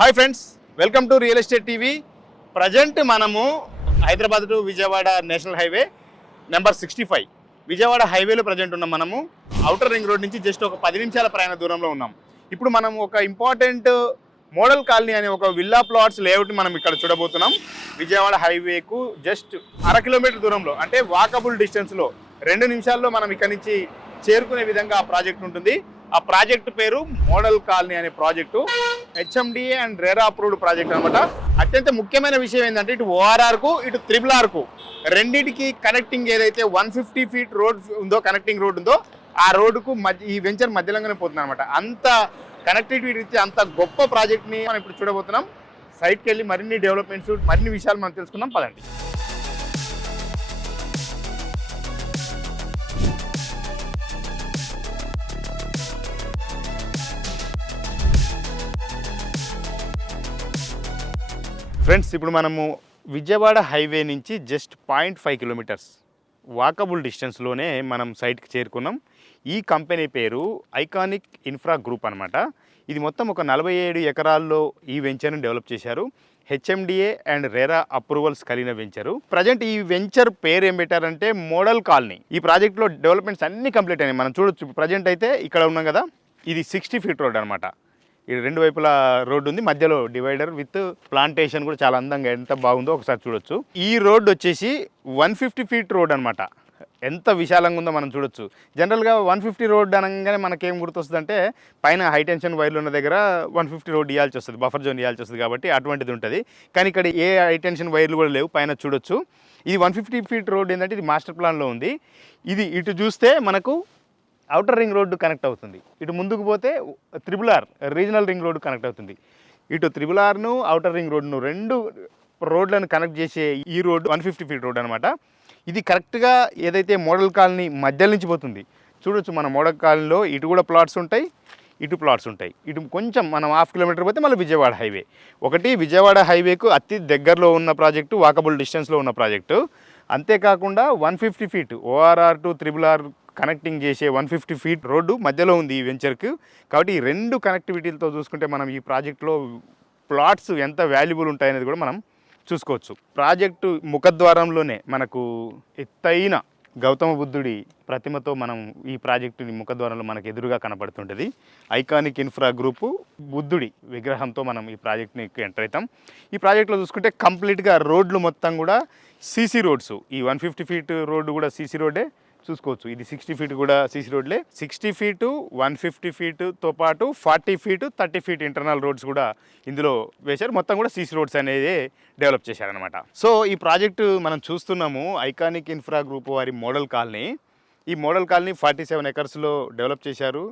Hi friends, welcome to real estate TV. Present మనము Hyderabad to Vijayawada national highway number 65 Vijayawada హైవేలో present ఉన్నాం. మనము outer ring road నుంచి just ఒక 10 నిమిషాల ప్రయాణ దూరంలో ఉన్నాం. ఇప్పుడు మనం ఒక ఇంపార్టెంట్ మోడల్ కాలనీ అనే ఒక విల్లా ప్లాట్స్ లేఅవుట్ మనం ఇక్కడ చూడబోతున్నాం. విజయవాడ హైవేకు జస్ట్ 1/2 కిలోమీటర్ దూరంలో, అంటే వాకబుల్ డిస్టెన్స్లో 2 నిమిషాల్లో మనం ఇక్కడ నుంచి చేరుకునే విధంగా ఆ ప్రాజెక్ట్ ఉంటుంది. ఆ ప్రాజెక్టు పేరు మోడల్ కాలనీ అనే project. HMDA and RERA approved project అనమాట. అత్యంత ముఖ్యమైన విషయం ఏంటంటే ఇటు ఓఆర్ఆర్కు ఇటు త్రిబుల్-ఆర్కు రెండింటికి కనెక్టింగ్ ఏదైతే 150 ఫీట్ రోడ్ ఉందో, కనెక్టింగ్ రోడ్ ఉందో, ఆ రోడ్డుకు ఈ వెంచర్ మధ్యలోనే పోతుంది అనమాట. అంత కనెక్టివిటీ ఇచ్చి అంత గొప్ప ప్రాజెక్ట్ని మనం ఇప్పుడు చూడబోతున్నాం. సైట్కి వెళ్ళి మరిన్ని డెవలప్మెంట్స్, మరిన్ని విషయాలు మనం తెలుసుకుందాం. పదండి. ఫ్రెండ్స్, ఇప్పుడు మనము విజయవాడ హైవే నుంచి జస్ట్ 0.5 కిలోమీటర్స్ వాకబుల్ డిస్టెన్స్లోనే మనం సైట్కి చేరుకున్నాం. ఈ కంపెనీ పేరు ఐకానిక్ ఇన్ఫ్రా గ్రూప్ అనమాట. ఇది మొత్తం ఒక 47 ఎకరాల్లో ఈ వెంచర్ని డెవలప్ చేశారు. హెచ్ఎండిఏ అండ్ రెరా అప్రూవల్స్ కలిగిన వెంచరు. ప్రజెంట్ ఈ వెంచర్ పేరు ఏం పెట్టారంటే మోడల్ కాలనీ. ఈ ప్రాజెక్ట్లో డెవలప్మెంట్స్ అన్నీ కంప్లీట్ అయినాయి. మనం చూడొచ్చు. ప్రజెంట్ అయితే ఇక్కడ ఉన్నాం కదా, ఇది 60 ఫీట్ రోడ్ అనమాట. ఇది 2 వైపులా రోడ్డు ఉంది, మధ్యలో డివైడర్ విత్ ప్లాంటేషన్ కూడా చాలా అందంగా ఎంత బాగుందో ఒకసారి చూడొచ్చు. ఈ రోడ్డు వచ్చేసి 150 ఫీట్ రోడ్ అనమాట. ఎంత విశాలంగా ఉందో మనం చూడొచ్చు. జనరల్గా 150 రోడ్ అనగానే మనకేం గుర్తొస్తుంది అంటే పైన హైటెన్షన్ వైర్లు ఉన్న దగ్గర 150 రోడ్ ఇవ్వాల్సి వస్తుంది, బఫర్ జోన్ ఇవ్వాల్సి వస్తుంది, కాబట్టి అటువంటిది ఉంటుంది. కానీ ఇక్కడ ఏ హైటెన్షన్ వైర్లు కూడా లేవు, పైన చూడొచ్చు. ఇది 150 ఫీట్ రోడ్ ఏంటంటే ఇది మాస్టర్ ప్లాన్లో ఉంది. ఇది ఇటు చూస్తే మనకు ఔటర్ రింగ్ రోడ్డు కనెక్ట్ అవుతుంది. ఇటు ముందుకు పోతే triple-are regional ring road connect అవుతుంది. ఇటు త్రిబుల్-ఆర్ను ఔటర్ రింగ్ రోడ్డును 2 రోడ్లను కనెక్ట్ చేసే ఈ రోడ్డు 150 ఫీట్ రోడ్ అనమాట. ఇది కరెక్ట్గా ఏదైతే మోడల్ కాలనీ మధ్యలో నుంచి పోతుంది. చూడొచ్చు, మన మోడల్ కాలనీలో ఇటు కూడా ప్లాట్స్ ఉంటాయి, ఇటు ప్లాట్స్ ఉంటాయి. ఇటు కొంచెం మనం 1/2 కిలోమీటర్ పోతే మళ్ళీ విజయవాడ హైవే. ఒకటి విజయవాడ హైవేకు అతి దగ్గరలో ఉన్న ప్రాజెక్టు, వాకబుల్ డిస్టెన్స్లో ఉన్న ప్రాజెక్టు. అంతేకాకుండా 150 feet ORR to triple-are connecting చేసే 150 ఫీట్ రోడ్డు మధ్యలో ఉంది ఈ వెంచర్కి. కాబట్టి ఈ 2 కనెక్టివిటీలతో చూసుకుంటే మనం ఈ ప్రాజెక్టులో ప్లాట్స్ ఎంత వాల్యుబుల్ ఉంటాయనేది కూడా మనం చూసుకోవచ్చు. ప్రాజెక్టు ముఖద్వారంలోనే మనకు ఎత్తైన గౌతమ బుద్ధుడి ప్రతిమతో మనం ఈ ప్రాజెక్టుని ముఖద్వారంలో మనకు ఎదురుగా కనపడుతుంటుంది. ఐకానిక్ ఇన్ఫ్రా గ్రూపు బుద్ధుడి విగ్రహంతో మనం ఈ ప్రాజెక్ట్ని ఎంటర్ అవుతాం. ఈ ప్రాజెక్టులో చూసుకుంటే కంప్లీట్గా రోడ్లు మొత్తం కూడా సీసీ రోడ్స్. ఈ 150 ఫీట్ రోడ్డు కూడా సీసీ రోడ్డే చూసుకోవచ్చు. ఇది 60 ఫీట్ కూడా సీసీ రోడ్లే. 60 ఫీటు 150 ఫీటుతో పాటు 40 ఫీటు 30 ఫీట్ ఇంటర్నల్ రోడ్స్ కూడా ఇందులో వేశారు. మొత్తం కూడా సీసీ రోడ్స్ అనేది డెవలప్ చేశారనమాట. సో ఈ ప్రాజెక్టు మనం చూస్తున్నాము ఐకానిక్ ఇన్ఫ్రా గ్రూప్ వారి మోడల్ కాలనీ. ఈ మోడల్ కాలనీ 47 ఎకర్స్లో డెవలప్ చేశారు.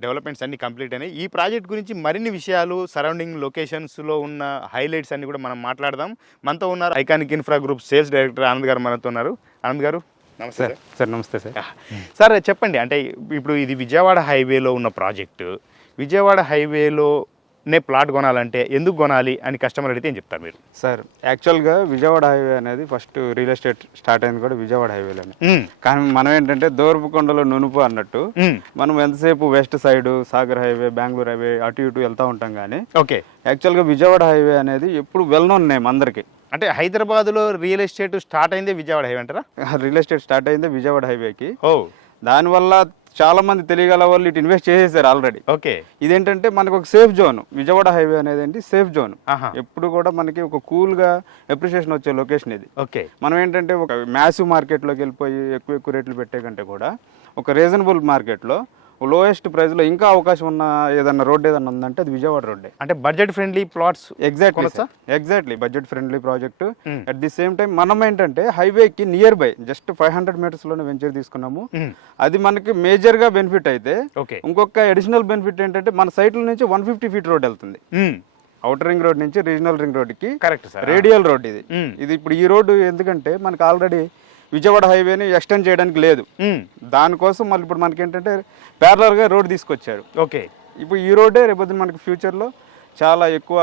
డెవలప్మెంట్స్ అన్ని కంప్లీట్ అయినాయి. ఈ ప్రాజెక్ట్ గురించి మరిన్ని విషయాలు, సరౌండింగ్ లొకేషన్స్లో ఉన్న హైలైట్స్ అన్ని కూడా మనం మాట్లాడదాం. మనతో ఉన్నారు iconic infra group sales director Anand గారు మనతో ఉన్నారు. ఆనంద్ గారు నమస్తే సార్. నమస్తే సార్. సార్ చెప్పండి, అంటే ఇప్పుడు ఇది విజయవాడ హైవేలో ఉన్న ప్రాజెక్టు. విజయవాడ హైవేలోనే ప్లాట్ కొనాలంటే ఎందుకు కొనాలి అని కస్టమర్ అడిగితే ఏం చెప్తారు మీరు? సార్, యాక్చువల్గా విజయవాడ హైవే అనేది ఫస్ట్ రియల్ ఎస్టేట్ స్టార్ట్ అయింది కూడా విజయవాడ హైవేలోనే. కానీ మనం ఏంటంటే దూరపుకొండలో నునుపు అన్నట్టు మనం ఎంతసేపు west side Sagar highway, Bengaluru highway అటు ఇటు వెళ్తూ ఉంటాం. కానీ ఓకే, యాక్చువల్గా విజయవాడ హైవే అనేది ఎప్పుడు వెల్ నోన్ నేమ్ అందరికీ. అంటే హైదరాబాద్లో రియల్ ఎస్టేట్ స్టార్ట్ అయిందే విజయవాడ హైవే అంటారా? రియల్ ఎస్టేట్ స్టార్ట్ అయిందే విజయవాడ హైవేకి. ఓ, దానివల్ల చాలా మంది తెలియగల వాళ్ళు ఇటు ఇన్వెస్ట్ చేసేసారు ఆల్రెడీ. ఓకే, ఇదేంటంటే మనకు ఒక సేఫ్ జోన్. విజయవాడ హైవే అనేది ఏంటి, సేఫ్ జోన్. ఎప్పుడు కూడా మనకి ఒక కూల్ గా అప్రిషియేషన్ వచ్చే లొకేషన్ ఇది. ఓకే, మనం ఏంటంటే ఒక మ్యాసివ్ మార్కెట్ లోకి వెళ్ళిపోయి ఎక్కువ రేట్లు పెట్టే కంటే కూడా ఒక రీజనబుల్ మార్కెట్ లో లోయెస్ట్ ప్రైస్ లో ఇంకా అవకాశం ఉన్న ఏదన్నా రోడ్ ఏదన్నా ఉందంటే అది విజయవాడ రోడ్డే. అంటే budget friendly plots. Exactly budget friendly project. At the same time మనం ఏంటంటే హైవేకి నియర్ బై జస్ట్ 500 మీటర్స్ లోనే వెంచర్ తీసుకున్నాము. అది మనకి మేజర్ గా బెనిఫిట్ అయితే ఇంకొక అడిషనల్ బెనిఫిట్ ఏంటంటే మన సైట్ల నుంచి 150 ఫీట్ రోడ్ వెళ్తుంది. ఔటర్ రింగ్ రోడ్ నుంచి రీజనల్ రింగ్ రోడ్ కి కరెక్ట్ రేడియల్ రోడ్ ఇది. ఇది ఇప్పుడు ఈ రోడ్డు ఎందుకంటే మనకి ఆల్రెడీ విజయవాడ హైవేని ఎక్స్టెండ్ చేయడానికి లేదు. దానికోసం మళ్ళీ ఇప్పుడు మనకి ఏంటంటే ప్యారలర్ గా రోడ్ తీసుకొచ్చారు. ఓకే, ఇప్పుడు ఈ రోడ్డే రేపొద్దున మనకి ఫ్యూచర్ లో చాలా ఎక్కువ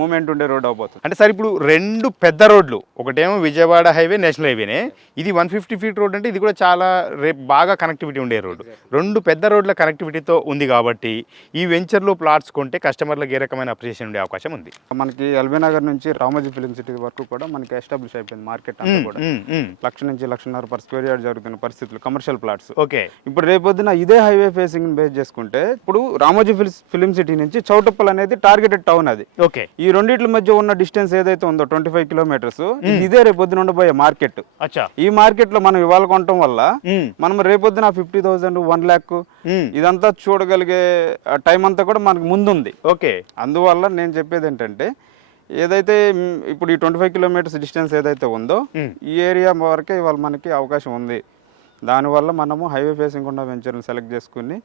మూమెంట్ ఉండే రోడ్ అవబోతుంది. అంటే సార్ ఇప్పుడు రెండు పెద్ద రోడ్లు, ఒకటేమో విజయవాడ హైవే, నేషనల్ హైవేనే, ఇది 150 ఫీట్ రోడ్, అంటే ఇది కూడా చాలా రేపు బాగా కనెక్టివిటీ ఉండే రోడ్డు. రెండు పెద్ద రోడ్ల కనెక్టివిటీతో ఉంది కాబట్టి ఈ వెంచర్లో ప్లాట్స్ కొంటే కస్టమర్లకు ఏ రకమైన అప్రిషియేషన్ ఉండే అవకాశం ఉంది. మనకి ఎల్బీ నగర్ నుంచి రామోజీ ఫిలిం సిటీ వరకు కూడా మనకి ఎస్టాబ్లిష్ అయిపోయింది మార్కెట్ అంతా కూడా. 1,00,000 నుంచి 1,50,000 పర్ స్క్వేర్ యార్డ్ జరుగుతున్న పరిస్థితులు కమర్షియల్ ప్లాట్స్. ఓకే, ఇప్పుడు రేపొద్దున ఇదే హైవే ఫేసింగ్ బేస్ చేసుకుంటే ఇప్పుడు రామోజీ ఫిలిం సిటీ నుంచి చౌటుప్పల్ అనేది టార్గెటెడ్ టౌన్ అది. ఓకే, ఈ రెండిట్ల మధ్య ఉన్న డిస్టెన్స్ ఏదైతే ఉందో 25 కిలోమీటర్స్, ఇదే రేపొద్దున ఉండబోయే మార్కెట్. ఈ మార్కెట్ లో మనం ఇవాళ కొనటం వల్ల మనం రేపొద్దున 50,000, 1,00,000 ఇదంతా చూడగలిగే టైం అంతా కూడా మనకు ముందుంది. ఓకే, అందువల్ల నేను చెప్పేది ఏంటంటే ఏదైతే ఇప్పుడు ఈ 25 కిలోమీటర్స్ డిస్టెన్స్ ఏదైతే ఉందో ఈ ఏరియా వరకే ఇవాళ మనకి అవకాశం ఉంది. దానివల్ల మనము హైవే ఫేసింగ్ ఉన్న వెంచర్ని సెలెక్ట్ చేసుకుని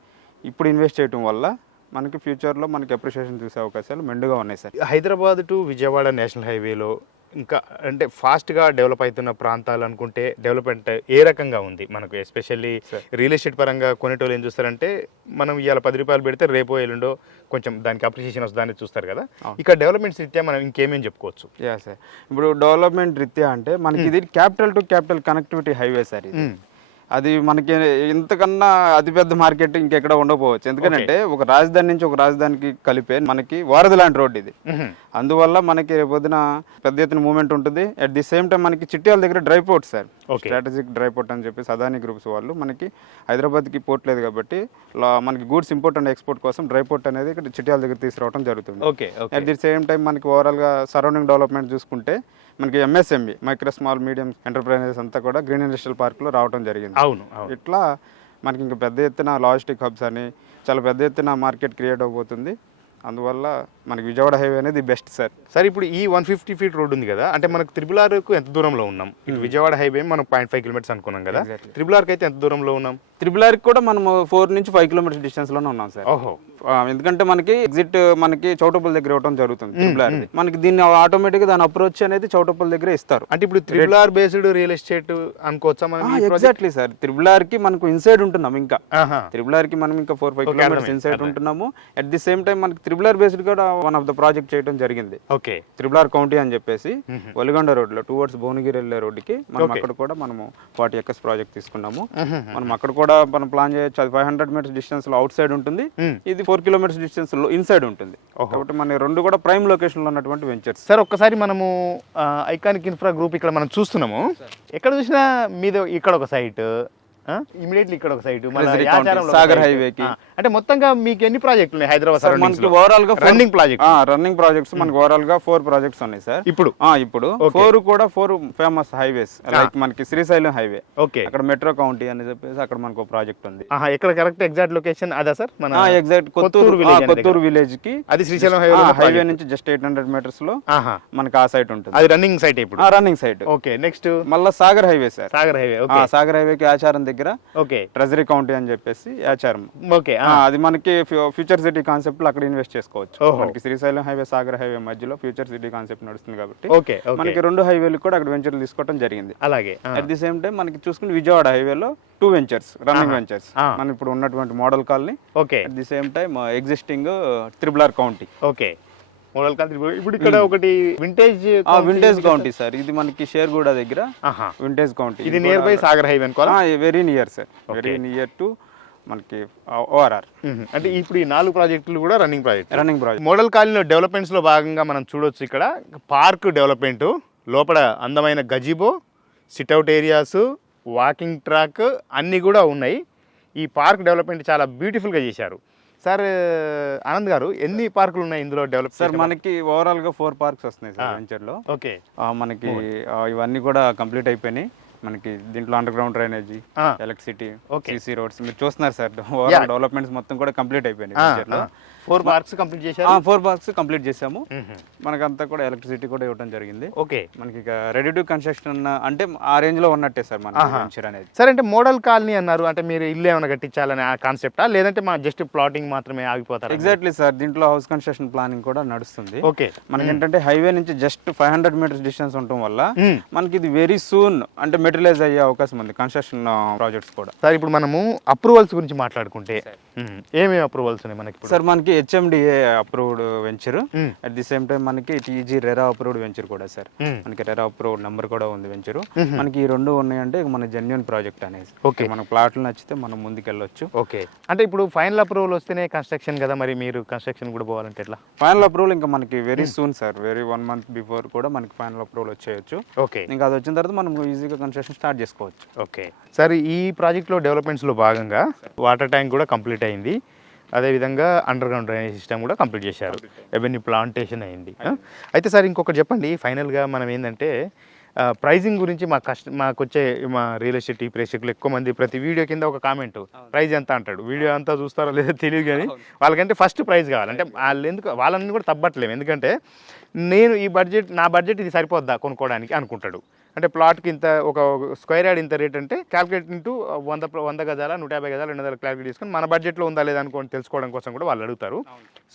ఇప్పుడు ఇన్వెస్ట్ చేయడం వల్ల మనకి ఫ్యూచర్లో మనకి అప్రిషియేషన్ చూసే అవకాశాలు మెండుగా ఉన్నాయి sir. Hyderabad to Vijayawada national హైవేలో ఇంకా అంటే ఫాస్ట్గా డెవలప్ అవుతున్న ప్రాంతాలు అనుకుంటే డెవలప్మెంట్ ఏ రకంగా ఉంది మనకు? ఎస్పెషల్లీ రియల్ ఎస్టేట్ పరంగా కొనేటోళ్ళు ఏం చూస్తారంటే మనం ఇవాళ 10 రూపాయలు పెడితే రేపో ఎల్లుండో కొంచెం దానికి అప్రిషియేషన్ వస్తుందని చూస్తారు కదా. ఇక్కడ డెవలప్మెంట్స్ రీత్యా మనం ఇంకేమేమి చెప్పుకోవచ్చు? సార్ ఇప్పుడు డెవలప్మెంట్ రీత్యా అంటే మనకి ఇది capital to capital connectivity highway sir. అది మనకి ఇంతకన్నా అతిపెద్ద మార్కెట్ ఇంకెక్కడ ఉండకపోవచ్చు. ఎందుకంటే ఒక రాజధాని నుంచి ఒక రాజధానికి కలిపే మనకి వారధి లాంటి రోడ్ ఇది. అందువల్ల మనకి రేపొద్దున పెద్ద ఎత్తున మూవ్మెంట్ ఉంటుంది. అట్ ది సేమ్ టైం మనకి చిట్యాల దగ్గర dry port sir, strategic dry port అని చెప్పి అదానీ గ్రూప్స్ వాళ్ళు మనకి హైదరాబాద్కి పోర్ట్ లేదు కాబట్టి మనకి గూడ్స్ ఇంపోర్ట్ అండ్ ఎక్స్పోర్ట్ కోసం డ్రై పోర్ట్ అనేది ఇక్కడ చిట్యాల దగ్గర తీసుకురావడం జరుగుతుంది. అట్ ది సేమ్ టైం మనకి ఓవరాల్గా సరౌండింగ్ డెవలప్మెంట్ చూసుకుంటే మనకి MSME micro small medium enterprises అంతా కూడా గ్రీన్ ఇండస్ట్రియల్ పార్క్లో రావడం జరిగింది. ఇట్లా మనకి ఇంకా పెద్ద ఎత్తున లాజిస్టిక్ హబ్స్ అని చాలా పెద్ద ఎత్తున మార్కెట్ క్రియేట్ అవబోతుంది. అందువల్ల మనకి విజయవాడ హైవే అనేది బెస్ట్ సార్. సార్ ఇప్పుడు ఈ 150 ఫీట్ రోడ్ ఉంది కదా, అంటే మనకు త్రిబులార్కు ఎంత దూరంలో ఉన్నాం? ఇటు విజయవాడ హైవే మనం 0.5 కిలోమీటర్స్ అనుకున్నాం కదా, త్రిబులార్కి అయితే ఎంత దూరంలో ఉన్నాం? త్రిబులార్కి కూడా మనం 4 నుంచి 5 కిలోమీటర్స్ డిస్టెన్స్ లోనే ఉన్నాం సార్. ఓహో, ఎందుకంటే మనకి ఎగ్జిట్ మనకి చౌటుప్పల్ దగ్గర ఇవ్వడం జరుగుతుంది. త్రిబులార్ మనకి దీన్ని ఆటోమేటిక్ గా దాని అప్రోచ్ అనేది చౌటుప్పల్ దగ్గర ఇస్తారు. అంటే ఇప్పుడు త్రిబులార్ బేస్డ్ రియల్ ఎస్టేట్ అనుకోవచ్చా మనం? Exactly sir. త్రిబులార్ కి మనకు ఇన్సైడ్ ఉంటున్నాం. ఇంకా త్రిబులార్ కి మనం ఇంకా 4-5 కిలోమీటర్స్ ఇన్సైడ్ ఉంటున్నాము. అట్ ది సేమ్ టైం మనకి త్రిబులార్ బేస్డ్ కూడా వన్ ఆఫ్ ద ప్రాజెక్ట్ చేయడం జరిగింది. ఓకే, త్రిబులార్ కౌంటీ అని చెప్పేసి ఒలిగొండ రోడ్ లో టువర్డ్స్ భువనగిరి వెళ్ళే రోడ్డుకి మనం అక్కడ కూడా మనము 40 acres ప్రాజెక్ట్ తీసుకున్నాము. మనం అక్కడ కూడా మనం ప్లాన్ చేయొచ్చు. అది 500 మీటర్స్ డిస్టెన్స్ లో అవుట్ సైడ్ ఉంటుంది, ఇది 4 కిలోమీటర్స్ డిస్టెన్స్ లో ఇన్సైడ్ ఉంటుంది. కాబట్టి మన రెండు కూడా ప్రైమ్ లొకేషన్ లో ఉన్నటువంటి వెంచర్స్. సార్ ఒక్కసారి మనము ఐకానిక్ ఇన్ఫ్రా గ్రూప్ ఇక్కడ మనం చూస్తున్నాము. ఎక్కడ చూసినా మీద ఇక్కడ ఒక సైట్, ఇమిడియట్లీ ఇక్కడ ఒక సైట్, సాగర్ హైవేకి. అంటే మొత్తంగా మీకు ఎన్ని ప్రాజెక్టులు ఉన్నాయి హైదరాబాద్? మనకి ఓవరాల్ గా రన్నింగ్ ప్రాజెక్ట్స్ మనకి ఓవరాల్ గా 4 ప్రాజెక్ట్స్ ఉన్నాయి సార్. ఇప్పుడు 4 కూడా 4 ఫేమస్ హైవేస్. లైక్ మనకి శ్రీశైలం హైవే, ఓకే, అక్కడ మెట్రో కౌంటీ అని చెప్పేసి అక్కడ మనకు ఒక ప్రాజెక్ట్ ఉంది. ఇక్కడ కరెక్ట్ ఎగ్జాక్ట్ లొకేషన్ అదా సార్? మన ఎగ్జాక్ట్ కొత్తూరు విలేజ్ కి, అది శ్రీశైలం హైవే నుంచి జస్ట్ 800 మీటర్స్ లో మనకి ఆ సైట్ ఉంటుంది. అది రన్నింగ్ సైట్. ఇప్పుడు రన్నింగ్ సైట్. ఓకే, నెక్స్ట్ మళ్ళీ సాగర్ హైవే సార్. సాగర్ హైవేకి ఆచారం దగ్గర ట్రెజరీ కౌంటీ అని చెప్పేసి ఆచారం. ఓకే, అది మనకి ఫ్యూచర్ సిటీ కాన్సెప్ట్ లో అక్కడ ఇన్వెస్ట్ చేసుకోవచ్చు. మనకి శ్రీశైలం హైవే సాగర్ హైవే మధ్యలో ఫ్యూచర్ సిటీ కాన్సెప్ట్ నడుస్తుంది కాబట్టి మనకి 2 హైవేలు కూడా అక్కడ వెంచర్లు తీసుకోవడం జరిగింది. అలాగే అట్ ది సేమ్ టైం మనకి చూసుకుని విజయవాడ హైవేలో 2 వెంచర్స్, రన్నింగ్ వెంచర్స్. మనం ఇప్పుడు ఉన్నటువంటి model colony, at the same time existing త్రిబులార్ county. Okay, ఇప్పుడు ఇక్కడ ఒకటి వింటేజ్ కౌంటీ సార్. ఇది మనకి షేర్గూడ దగ్గర వింటేజ్ కౌంటీ. ఇది నియర్ బై సాగర్ హైవే అనుకోవాలా? Very near sir, very near to మనకి ఓఆర్ఆర్. అంటే ఇప్పుడు ఈ 4 ప్రాజెక్టులు కూడా రన్నింగ్ ప్రాజెక్ట్. మోడల్ కాలనీలో డెవలప్మెంట్స్ లో భాగంగా మనం చూడొచ్చు ఇక్కడ పార్క్ డెవలప్మెంట్, లోపల అందమైన గజిబో, సిట్అవుట్ ఏరియాస్, వాకింగ్ ట్రాక్ అన్నీ కూడా ఉన్నాయి. ఈ పార్క్ డెవలప్మెంట్ చాలా బ్యూటిఫుల్గా చేశారు. సార్ ఆనంద్ గారు, ఎన్ని పార్కులు ఉన్నాయి ఇందులో డెవలప్? సార్ మనకి ఓవరాల్ గా 4 పార్క్స్ వస్తున్నాయి సార్ వెంచర్ లో. ఓకే, మనకి ఇవన్నీ కూడా కంప్లీట్ అయిపోయినాయి. మనకి దీంట్లో under ground drainage, electricity, CC roads మీరు చూస్తున్నారు సార్. ఓవరాల్ డెవలప్మెంట్స్ మొత్తం కూడా కంప్లీట్ అయిపోయినాయి. 4 పార్క్స్ కంప్లీట్ చేశారు. 4 పార్క్స్ కంప్లీట్ చేసాము. మనకంతా కూడా ఎలక్ట్రిసిటీ కూడా ఇవ్వడం జరిగింది. ఓకే, మనకి రెడీ టు కన్స్ట్రక్షన్ అంటే ఆ రేంజ్ లో ఉన్నట్టే సార్ మన వెంచర్ అనేది. సార్ అంటే మోడల్ కాలనీ అన్నారు, అంటే మీరు ఇల్లు ఏమైనా కట్టించాలని ఆ కాన్సెప్టా, లేదంటే మా జస్ట్ ప్లాటింగ్ మాత్రమే ఆగిపోతారు? ఎగ్జాక్ట్లీ సార్, దీంట్లో హౌస్ కన్స్ట్రక్షన్ ప్లానింగ్ కూడా నడుస్తుంది. ఓకే, మనకి ఏంటంటే హైవే నుంచి జస్ట్ 500 మీటర్స్ డిస్టెన్స్ ఉండటం వల్ల మనకి ఇది వెరీ సూన్ అంటే మెటీరియలైజ్ అయ్యే అవకాశం ఉంది కన్స్ట్రక్షన్ ప్రాజెక్ట్స్ కూడా. సార్ ఇప్పుడు మనము అప్రూవల్స్ గురించి మాట్లాడుకుంటే ఏమేమి అప్రూవల్స్ ఉన్నాయి మనకి? సార్ మనకి HMDA approved venture, at the same time మనకి టీజీ రెరా అప్రూవ్డ్ వెంచర్ కూడా సార్. మనకి రెరా అప్రూవ్డ్ నెంబర్ కూడా ఉంది వెంచర్. మనకి ఈ రెండు ఉన్నాయంటే ఇక మన జెన్యున్ ప్రాజెక్ట్ అనేది. ఓకే, మన ప్లాట్లు నచ్చితే మనం ముందుకెళ్ళొచ్చు. ఓకే, అంటే ఇప్పుడు ఫైనల్ అప్రూవల్ వస్తేనే కన్స్ట్రక్షన్ కదా, మరి మీరు కన్స్ట్రక్షన్ కూడా పోవాలంటే ఎట్లా? ఫైనల్ అప్రూవల్ ఇంకా మనకి very soon sir, very 1 month before కూడా మనకి ఫైనల్ అప్రూవల్ వచ్చేయచ్చు. ఓకే, ఇంకా అది వచ్చిన తర్వాత మనం ఈజీగా కన్స్ట్రక్షన్ స్టార్ట్ చేసుకోవచ్చు. ఓకే సార్, ఈ ప్రాజెక్ట్లో డెవలప్మెంట్స్లో భాగంగా వాటర్ ట్యాంక్ కూడా కంప్లీట్ అయింది, అదేవిధంగా అండర్ గ్రౌండ్ డ్రైనేజ్ సిస్టమ్ కూడా కంప్లీట్ చేశారు, ఎవెన్యూ ప్లాంటేషన్ అయింది. అయితే సార్ ఇంకొకటి చెప్పండి, ఫైనల్గా మనం ఏంటంటే ప్రైజింగ్ గురించి మాకు వచ్చే మా రియల్ ఎస్టేట్ ప్రేక్షకులు ఎక్కువ మంది ప్రతి వీడియో కింద ఒక కామెంట్ ప్రైజ్ ఎంత అంటాడు. వీడియో అంతా చూస్తారో లేదో తెలియదు, కానీ వాళ్ళకంటే ఫస్ట్ ప్రైజ్ కావాలి. అంటే వాళ్ళని కూడా తప్పట్లేము, ఎందుకంటే నా బడ్జెట్ ఇది సరిపోద్దా కొనుక్కోవడానికి అనుకుంటాడు. అంటే ప్లాట్కి ఇంత ఒక స్క్వేర్ యార్డ్ ఇంత రేట్ అంటే క్యాల్కులేట్ ఇంటూ 100 గజాల 150 గజాల 200 క్యాల్కులేట్ చేసుకొని మన బడ్జెట్లో ఉందా లేదా అనుకోని తెలుసుకోవడం కోసం కూడా వాళ్ళు అడుగుతారు.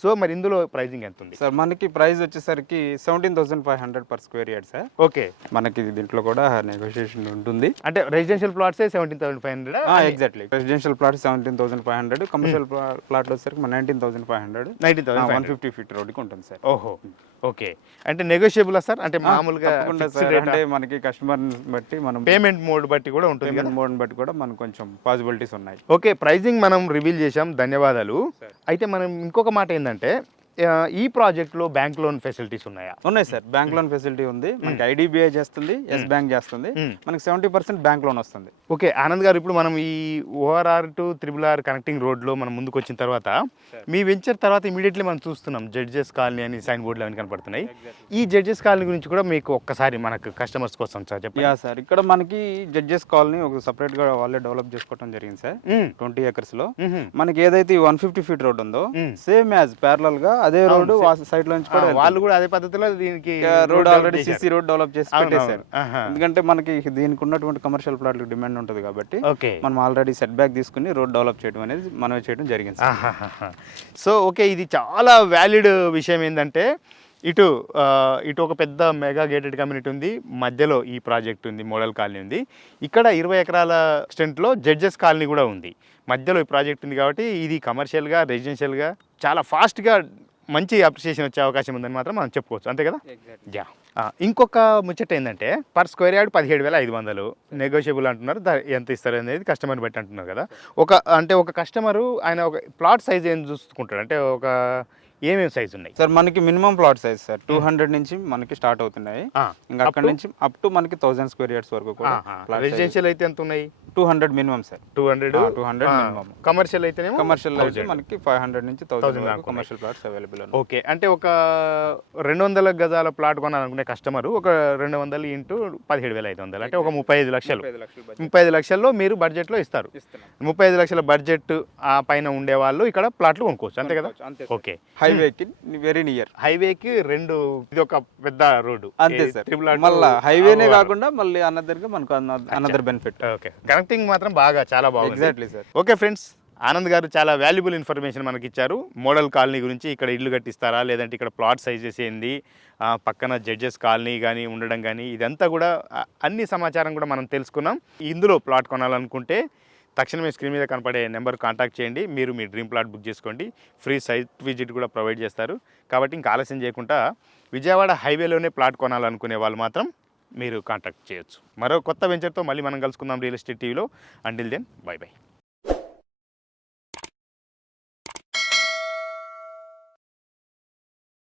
సో మరి ఇందులో ప్రైజింగ్ ఎంత ఉంది సార్? మనకి ప్రైస్ వచ్చేసరికి 17,500 per square yard sir. Okay, మనకి దీంట్లో కూడా నెగోషియేషన్ ఉంటుంది. అంటే రెసిడెన్షియల్ ప్లాట్సే 17,500. Exactly, residential plot 17,500, commercial plot వచ్చేసరికి 19,500, 150 ఫీట్ రోడ్కి ఉంటుంది సార్. ఓహో, ఓకే, అంటే నెగోషియబుల్ సార్? అంటే మామూలుగా అంటే మనకి కస్టమర్ బట్టి మనం పేమెంట్ మోడ్ బట్టి కూడా ఉంటుంది, పేమెంట్ మోడ్ బట్టి కూడా మనకు కొంచెం పాసిబిలిటీస్ ఉన్నాయి. ఓకే, ప్రైజింగ్ మనం రివీల్ చేసాం, ధన్యవాదాలు. అయితే మనం ఇంకొక మాట ఏంటంటే ఈ ప్రాజెక్ట్లో బ్యాంక్ లోన్ ఫెసిలిటీస్ ఉన్నాయా? ఉన్నాయి సార్, బ్యాంక్ లోన్ ఫెసిలిటీ ఉంది. మనకి ఐడిబిఐ చేస్తుంది, ఎస్ బ్యాంక్ చేస్తుంది. మనకి 70% బ్యాంక్ లోన్ వస్తుంది. ఓకే, ఆనంద్ గారు, ఇప్పుడు మనం ఈ ORR టు RRR కనెక్టింగ్ రోడ్లో మనం ముందుకు వచ్చిన తర్వాత మీ వెంచర్ తర్వాత ఇమీడియట్లీ మనం చూస్తున్నాం జడ్జెస్ కాలనీ అని సైన్ బోర్డులు అవన్నీ కనపడుతున్నాయి. ఈ జడ్జెస్ కాలనీ గురించి కూడా మీకు ఒక్కసారి మనకు కస్టమర్స్ కోసం సార్ చెప్పండి. యా సార్, ఇక్కడ మనకి జడ్జెస్ కాలనీ ఒక సపరేట్ గా వాళ్ళే డెవలప్ చేసుకోవడం జరిగింది సార్. 20 acres లో మనకి ఏదైతే 150 feet రోడ్ ఉందో సేమ్ యాజ్ ప్యారలల్ గా అదే రోడ్ సైడ్ లో నుంచి కూడా వాళ్ళు కూడా అదే పద్ధతిలో దీనికి road already CC road develop చేసి పెట్టేశారు. ఎందుకంటే మనకి దీనికి ఉన్నటువంటి కమర్షియల్ ప్లాట్లకు డిమాండ్ ఉంటుంది కాబట్టి మనం ఆల్రెడీ సెట్ బ్యాక్ తీసుకుని రోడ్ డెవలప్ చేయడం అనేది మనం చేయడం జరిగింది. సో ఓకే, ఇది చాలా వ్యాలిడ్ విషయం ఏంటంటే ఇటు ఒక పెద్ద మెగా గేటెడ్ కమ్యూనిటీ ఉంది, మధ్యలో ఈ ప్రాజెక్ట్ ఉంది, మోడల్ కాలనీ ఉంది, ఇక్కడ 20 ఎకరాల ఎక్స్టెంట్లో జడ్జెస్ కాలనీ కూడా ఉంది, మధ్యలో ఈ ప్రాజెక్ట్ ఉంది. కాబట్టి ఇది కమర్షియల్గా రెసిడెన్షియల్గా చాలా ఫాస్ట్గా మంచి అప్రిషియేషన్ వచ్చే అవకాశం ఉందని మాత్రం మనం చెప్పుకోవచ్చు, అంతే కదా? యా. ఇంకొక ముచ్చట ఏంటంటే పర్ స్క్వేర్ యార్డ్ 17,500 నెగోషియబుల్ అంటున్నారు. ఎంత ఇస్తారు అనేది కస్టమర్ని బట్టి అంటున్నారు కదా. ఒక కస్టమరు ఆయన ఒక ప్లాట్ సైజ్ ఏం చూసుకుంటాడు అంటే ఏమేమి సైజ్ ఉన్నాయి సార్? మనకి మినిమం ప్లాట్ సైజ్ సార్ 200 నుంచి మనకి స్టార్ట్ అవుతున్నాయి. ఇంకా అక్కడ నుంచి అప్ టు మనకి 1000 స్క్వేర్ యార్డ్స్ వరకు కూడా. రెసిడెన్షియల్ అయితే ఎంత ఉన్నాయి? 200 మినిమం సార్. 200 మినిమం. కమర్షియల్ అయితే మనకి 500 నుంచి 1000 వరకు కమర్షియల్ ప్లాట్స్ అవైలబుల్ ఉన్నాయి. ఓకే, అంటే ఒక 200 గజాల ప్లాట్ కొనాలనుకునే కస్టమర్ ఒక 200 ఇంటూ 17,500 అంటే ఒక 35 లక్షలు. 35 లక్షల్లో మీరు బడ్జెట్లో ఇస్తారు. 35 లక్షల బడ్జెట్ ఆ పైన ఉండే వాళ్ళు ఇక్కడ ప్లాట్లు కొనుక్కోవచ్చు, అంతే కదా? ఓకే, హైవేకి వెరీ నియర్. హైవేకి ఇది ఒక పెద్ద రోడ్డు, అంతే సార్. మళ్ళీ హైవేనే కాకుండా మళ్ళీ అనదర్గా మనకు అనదర్ బెనిఫిట్. ఓకే, కనెక్టింగ్ మాత్రం చాలా బాగుంది. Exactly sir. Okay friends, Anand గారు చాలా వాల్యుబుల్ ఇన్ఫర్మేషన్ మనకి ఇచ్చారు. మోడల్ కాలనీ గురించి, ఇక్కడ ఇల్లు కట్టిస్తారా లేదంటే ఇక్కడ ప్లాట్ సైజెస్ ఏంది, పక్కన జడ్జెస్ కాలనీ కానీ ఉండడం కానీ, ఇదంతా కూడా అన్ని సమాచారం కూడా మనం తెలుసుకున్నాం. ఇందులో ప్లాట్ కొనాలనుకుంటే తక్షణమే స్క్రీన్ మీద కనపడే నెంబర్ కాంటాక్ట్ చేయండి. మీరు మీ డ్రీమ్ ప్లాట్ బుక్ చేసుకోండి, ఫ్రీ సైట్ విజిట్ కూడా ప్రొవైడ్ చేస్తారు. కాబట్టి ఇంకా ఆలస్యం చేయకుండా విజయవాడ హైవేలోనే ప్లాట్ కొనాలనుకునే వాళ్ళు మాత్రం మీరు కాంటాక్ట్ చేయొచ్చు. మరో కొత్త వెంచర్తో మళ్ళీ మనం కలుసుకుందాం రియల్ ఎస్టేట్ టీవీలో. Until then, bye by.